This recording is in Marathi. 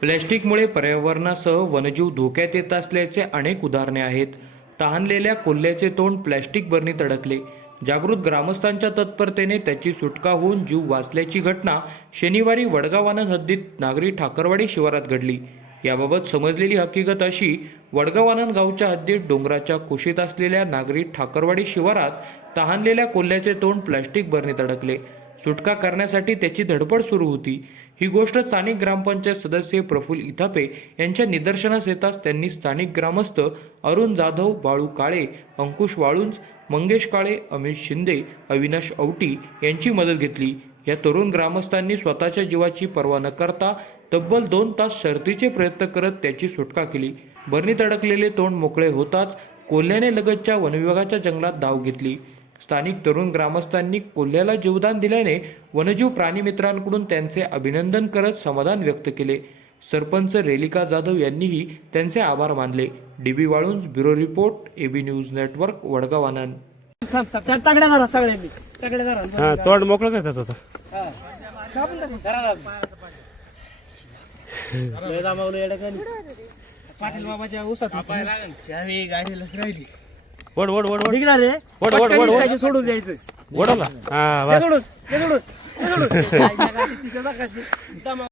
प्लॅस्टिकमुळे पर्यावरणासह वनजीव धोक्यात येत असल्याचे अनेक उदाहरणे आहेत. तहानलेल्या कोल्ह्याचे तोंड प्लॅस्टिक बरणीत अडकले जागृत ग्रामस्थांच्या तत्परतेने त्याची सुटका होऊन जीव वाचल्याची घटना शनिवारी वडगावानंद हद्दीत नागरी ठाकरवाडी शिवारात घडली. याबाबत समजलेली हकीकत अशी वडगावानंद गावच्या हद्दीत डोंगराच्या कुशीत असलेल्या नागरी ठाकरवाडी शिवारात तहानलेल्या कोल्ह्याचे तोंड प्लॅस्टिक बर्नीत अडकले सुटका करण्यासाठी त्याची धडपड सुरू होती. ही गोष्ट स्थानिक ग्रामपंचायत सदस्य प्रफुल्ल इथापे यांच्या निदर्शनास येताच त्यांनी स्थानिक ग्रामस्थ अरुण जाधव बाळू काळे अंकुश वाळुंज मंगेश काळे अमित शिंदे अविनाश औटी यांची मदत घेतली. या तरुण ग्रामस्थांनी स्वतःच्या जीवाची पर्वा न करता तब्बल दोन तास शर्तीचे प्रयत्न करत त्याची सुटका केली. बर्नीत अडकलेले तोंड मोकळे होताच कोल्ह्याने लगतच्या वनविभागाच्या जंगलात धाव घेतली. स्थानिक तरुण ग्रामस्थांनी कोल्ह्याला जीवदान दिल्याने वनजीव प्राणी मित्रांकडून त्यांचे अभिनंदन करत समाधान व्यक्त केले. सरपंच रेलिका जाधव यांनीही त्यांचे आभार मानले. DB Walunj bureau report AB news network Vadgaon Anand. हा तोंड मोकळं. पाटील बाबाच्या उसात गाडीलाच राहिली. ओढ ओढ ओढ ओढ निघणार रे ओढ, ओढ, ओढ, ओढ. पटकन सोडून द्यायचं ओढवला हा हे बस सोडून, हे सोडून, हे सोडून. आईच्या गाडीत तिच्या नकाशी. दमा